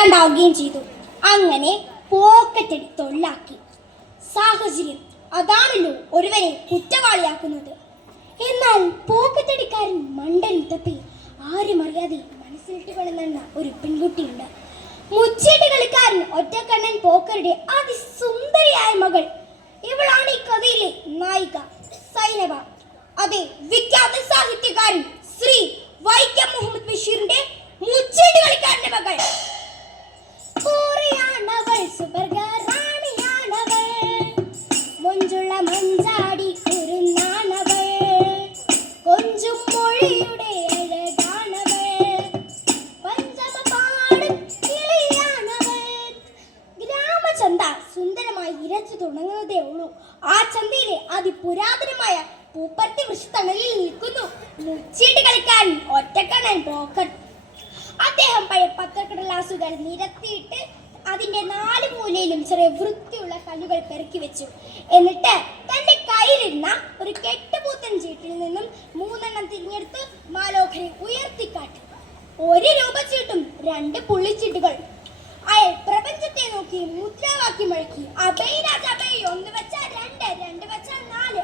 കിട്ടാണ്ടാവുകയും ചെയ്തു. അങ്ങനെ പോക്കറ്റടി തൊഴിലാക്കി. സാഹചര്യം അതാണല്ലോ ഒരുവനെ കുറ്റവാളിയാക്കുന്നത്. എന്നാൽ പോക്കറ്റടിക്കാരൻ മണ്ടൻ മുത്തപ്പയെ ആരും അറിയാതെ മനസ്സിലിട്ട് കൊള്ളുന്ന ഒരു പെൺകുട്ടിയുണ്ട്. മുച്ചീട്ട് കളിക്കാരൻ ഒറ്റക്കണ്ണൻ പോക്കറുടെ അതിസുന്ദരിയായ മകൾ. ഇവളാണ് ഈ കഥയിലെ നായിക സൈനബ. അതെ, വിഖ്യാത സാഹിത്യകാരൻ ശ്രീ വൈക്കം മുഹമ്മദ് ബഷീറിന്റെ മുച്ചീട്ട് കളിക്കാരന്റെ മകൾ. മൊഞ്ചുള്ള മഞ്ചാടി കുരുന്നാണവൾ, കൊഞ്ചും മൊഴിയുടെ അഴകാണവൾ, പഞ്ചമ പാടും കിളിയാണവൾ. ഗ്രാമചന്ത സുന്ദരമായി ഇരച്ചു തുടങ്ങുന്നതേ ഉള്ളൂ. ആ ചന്തയിലെ അതിപുരാതനമായ പൂപ്പർത്തി വൃക്ഷത്തണലിൽ നിൽക്കുന്നു മുച്ചീട്ട് കളിക്കാരൻ ഒറ്റക്കണ്ണൻ പോക്കർ. അദ്ദേഹം പഴയ പത്രക്കടലാസുകൾ നിരത്തിയിട്ട് അതിന്റെ 4 മൂലയിലും ചെറിയ വൃത്തിയുള്ള കല്ലുകൾ പെറുക്കി വെച്ചു. എന്നിട്ട് തന്റെ കയ്യിലിരുന്ന ഒരു കെട്ടുപൂത്തൻ ചീട്ടിൽ നിന്നും 3 എണ്ണം തിരഞ്ഞെടുത്ത് മാലോഖരെ ഉയർത്തിക്കാട്ടി. 1 രൂപ ചീട്ടും 2 പുള്ളിച്ചീട്ടുകൾ. അയാൾ പ്രപഞ്ചത്തെ നോക്കി മുദ്രാവാക്യം മുഴക്കി. അബൈ രാജാബൈ, 1 വെച്ചാൽ 2, 2 വെച്ചാൽ 4,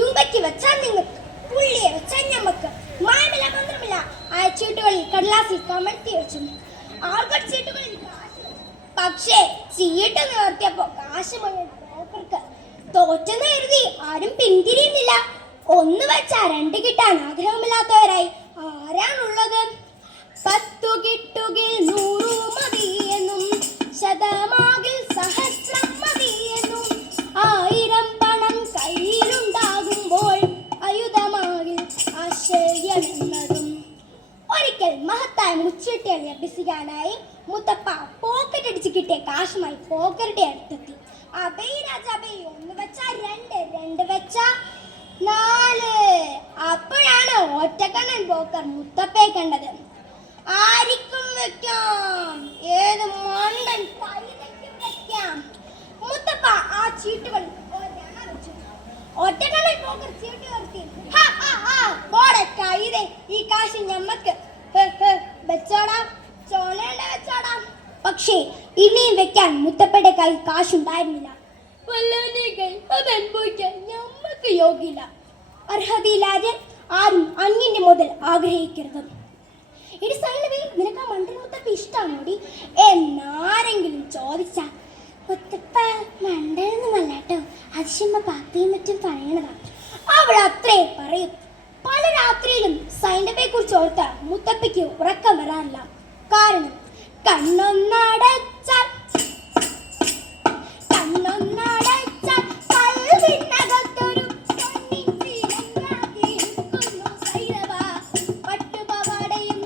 രൂപയ്ക്ക് വെച്ചാൽ നിങ്ങൾക്ക്, പുള്ളിയെ വെച്ചാൽ ഞമ്മക്ക്, മായമില്ല മന്ത്രമില്ല. ആ ചീട്ടുകളിൽ കടലാസിൽ കമഴ്ത്തി വെച്ചു. ആൾക്കാർ ചീട്ടുകളിൽ പക്ഷേ ചീട്ട് നിവർത്തിയപ്പോ കാശ് പോക്കർക്ക് തോറ്റെന്ന് കരുതി ആരും പിന്തിരിയുന്നില്ല. 1 വെച്ചാൽ 2 കിട്ടാൻ ആഗ്രഹമില്ലാത്തവരായി ആരാണുള്ളത്? 10 കിട്ടുകിൽ 100 മതിയെന്നും, ശതമാകിൽ സഹസ്രം മതിയെന്നും, 1000 പണം കയ്യിലുണ്ടാകുമ്പോൾ ആയുധമാകിൽ ആശ്ചര്യമെന്നതും. ഒരിക്കൽ മഹത്തായ മുച്ചീട്ടുകളി അഭ്യസിക്കാനായി മുത്തപ്പ പോക്കറ്റ് അടിച്ച് കിട്ടിയ കാശുമായി പോക്കറുടെ അടുത്തെത്തി. അബൈ രാജാബൈ, 1 വെച്ചാൽ 2, 2 വെച്ചാൽ 4. അപ്പോഴാണ് ഒറ്റക്കണ്ണൻ പോക്കർ മുത്തപ്പയെ കണ്ടത്. ആരിക്കും വെക്കാം, ഏത് മണ്ടൻ കൈതയ്ക്കും വെക്കാം. മുത്തപ്പ ആ ചീട്ടുകൾ വെച്ചു. ഒറ്റക്കണ്ണൻ പോക്കർ ചീട്ട് നിർത്തി. കൈതേ, ഈ കാശ് ഞമ്മക്ക് വെച്ചോടാം, ചോളയുടെ വെച്ചോടാം. പക്ഷേ ഇനിയും വെക്കാൻ മുത്തപ്പയുടെ കൈ കാശുണ്ടായിരുന്നില്ല. വല്ലവന്റെ കൈ അതനുഭവിക്കാൻ ഞമ്മക്ക് യോഗ്യമില്ല. അർഹതയില്ലാതെ ആരും അന്യന്റെ മുതൽ ആഗ്രഹിക്കരുത്. ഇടി സൈനവേ, നിനക്ക് ആ മണ്ടൻ മുത്തപ്പ ഇഷ്ടമാണോടി എന്നാരെങ്കിലും ചോദിച്ചാ, മുത്തപ്പ മണ്ടനൊന്നുമല്ല കേട്ടോ, അതിശയമ്മ പാത്തിയും മറ്റും പറയണതാ. അവൾ അത്രേ പറയും. പല രാത്രിയിലും സൈനബയെ കുറിച്ച് ഓർത്ത മുത്തപ്പയ്ക്ക് ഉറക്കം വരാറില്ല. കാരണം കണ്ണൊന്നടച്ചാൽ കൽവിനകത്തൊരു പൊന്നിൻ ചിലങ്കാക്കി നിൽക്കുന്നു സൈനബ. പട്ടുപാവാടയും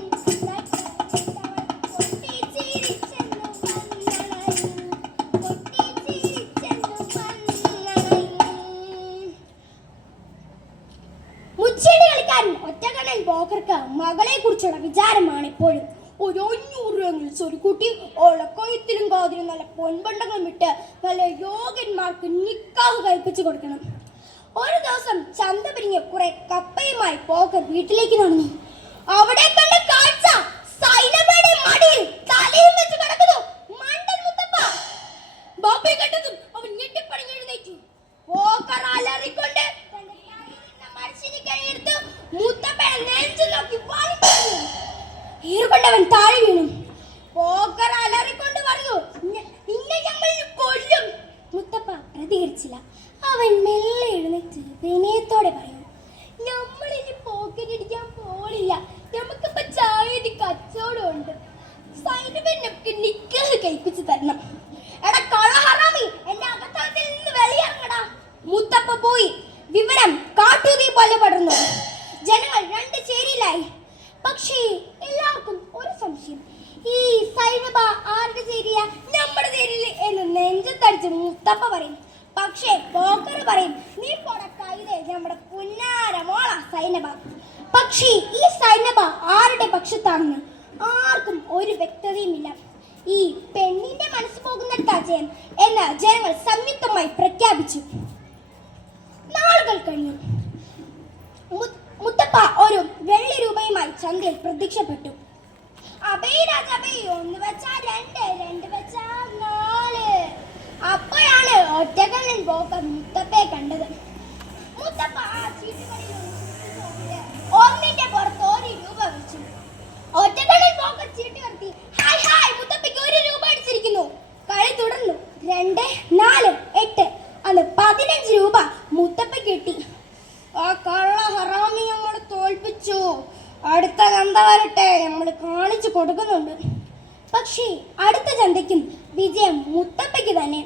മുച്ചീട്ട് കളിക്കാരൻ ഒറ്റക്കണ്ണൻ പോക്കർക്ക് മകളെ കുറിച്ചുള്ള വിചാരമാണ് എപ്പോഴും. ഒരു 500 രൂപ ഒരു കുട്ടി ഓളക്കൊയ്ത്തിലും കാതിലും നല്ല പൊൻപണ്ടങ്ങൾ വിട്ട് നല്ല യോഗന്മാർക്ക് നിക്കാഹ് കഴിപ്പിച്ചു കൊടുക്കണം. ഒരു ദിവസം ചന്ത പിരിഞ്ഞ് കുറെ കപ്പയുമായി പോക്കർ വീട്ടിലേക്ക് നടന്നു. അവിടെ കണ്ട കാഴ്ച സൈനബയുടെ മടിയിൽ തലയും വെച്ച് കിടക്കുന്നു മണ്ടൻ മുത്തപ്പ. ബാപ്പയെ കണ്ടതും അവൻ ഞെട്ടിപ്പണിഞ്ഞെഴുന്നേറ്റു. പോക്കർ അലറിക്കൊണ്ട് മുത്തപ്പയുടെ നെഞ്ചു നോക്കി ഈർക്കൊണ്ടവൻ താഴെ വീണു. പോക്കർ അലറിക്കൊണ്ട് പറഞ്ഞു, നിന്നെ ഞങ്ങൾ കൊല്ലും. മുത്തപ്പ പ്രതികരിച്ചില്ല. അവൻ മെല്ലെ എഴുന്നേറ്റ് വിനയത്തോടെ പറഞ്ഞു, നമ്മളിനി പോക്കറ്റ് അടിക്കാൻ പോണില്ല, നമുക്കിപ്പോ ചായയുടെ കച്ചവടമുണ്ട്. സൈനബക്ക് നിക്കാഹ് കഴിപ്പിച്ചു തരണം. എടാ കള്ളഹറാമി, എന്റെ അകത്തളത്തിൽ നിന്ന് വെളിയിറങ്ങടാ. മുത്തപ്പ പോയി. വിവരം കാട്ടുതീ പോലെ പടർന്നു. ജനങ്ങൾ 2 ചേരിയിലായി. പക്ഷേ എല്ലാവർക്കും ഒരു സംശയം, ഈ സൈനബ ആരുടെ ചേരിയ? നമ്മുടെ ചേരിയില് എന്ന് നെഞ്ചത്തടിച്ച് മുത്തപ്പ പറയും. പക്ഷേ പോക്കർ പറയും, നീ പൊടക്കായില്ലേ, നമ്മുടെ പുന്നാര മോള സൈനബ. പക്ഷേ ഈ സൈനബ ആരുടെ പക്ഷത്താണെന്ന് ആർക്കും ഒരു വ്യക്തതയുമില്ല. ഈ പെണ്ണിന്റെ മനസ്സ് പോകുന്നിടത്താ ജയം എന്ന് ജനങ്ങൾ സംയുക്തമായി പ്രഖ്യാപിച്ചു. നാളുകൾ കഴിഞ്ഞു. മുത്തപ്പ ഒരു വെള്ളി രൂപയുമായി ചന്തയിൽ പ്രത്യക്ഷപ്പെട്ടു. അബൈ രാജാബൈ, 1 പക്ഷേ അടുത്ത ചന്തയ്ക്കും വിജയം മുത്തപ്പയ്ക്ക് തന്നെ.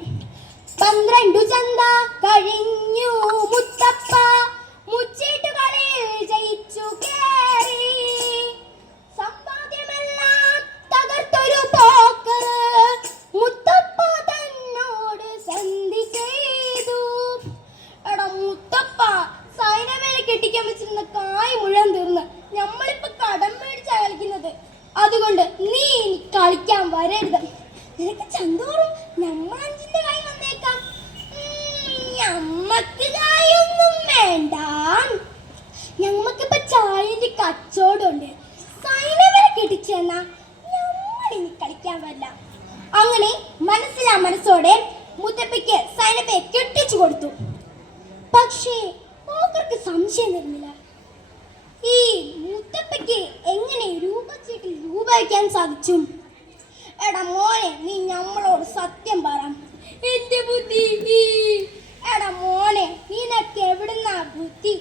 12 ചന്ത കഴിഞ്ഞു മുത്തപ്പ മുച്ചീട്ടുകളിൽ ജയിച്ചു കേറി. സമ്പാദ്യമെല്ലാം തകർത്തൊരു പോക്ക് മുത്തപ്പ തന്നോട് സന്ധി ചെയ്തു. എടാ മുത്തപ്പ, സൈനവേല കെട്ടിക്കാൻ വെച്ചിരുന്ന കായ് മുഴുവൻ തീർന്ന് നമ്മളിപ്പോ കടം മേടിച്ചാ കളിക്കുന്നത്. അതുകൊണ്ട് നീ ഇനി കളിക്കാൻ വരരുത്. നിനക്ക് ചന്തോറും നമ്മൾ 5ന്റെ കായ് വന്നേക്കാം. ഞമ്മക്ക് കായൊന്നും വേണ്ട, ഞമ്മക്കിപ്പോ ചായന്റെ കച്ചവടമുണ്ട്. സൈനവേല കെട്ടിച്ചെന്നാ നമ്മൾ ഇനി കളിക്കാൻ വരില്ല. അങ്ങനെ മനസ്സിലാ മനസ്സോടെ മുത്തപ്പയ്ക്ക് സൈനവയെ കെട്ടിച്ചു കൊടുത്തു. പക്ഷേ പോക്കർക്ക് സംശയം തരുന്നില്ല. ഈ മുത്തപ്പയ്ക്ക് എങ്ങനെ രൂപച്ചീട്ടിൽ രൂപ വയ്ക്കാൻ സാധിച്ചു? എടാ മോനെ, നീ നമ്മളോട് സത്യം പറ. എന്റെ ബുദ്ധി. എടാ മോനെ, നിനക്ക് എവിടുന്നാ ബുദ്ധി?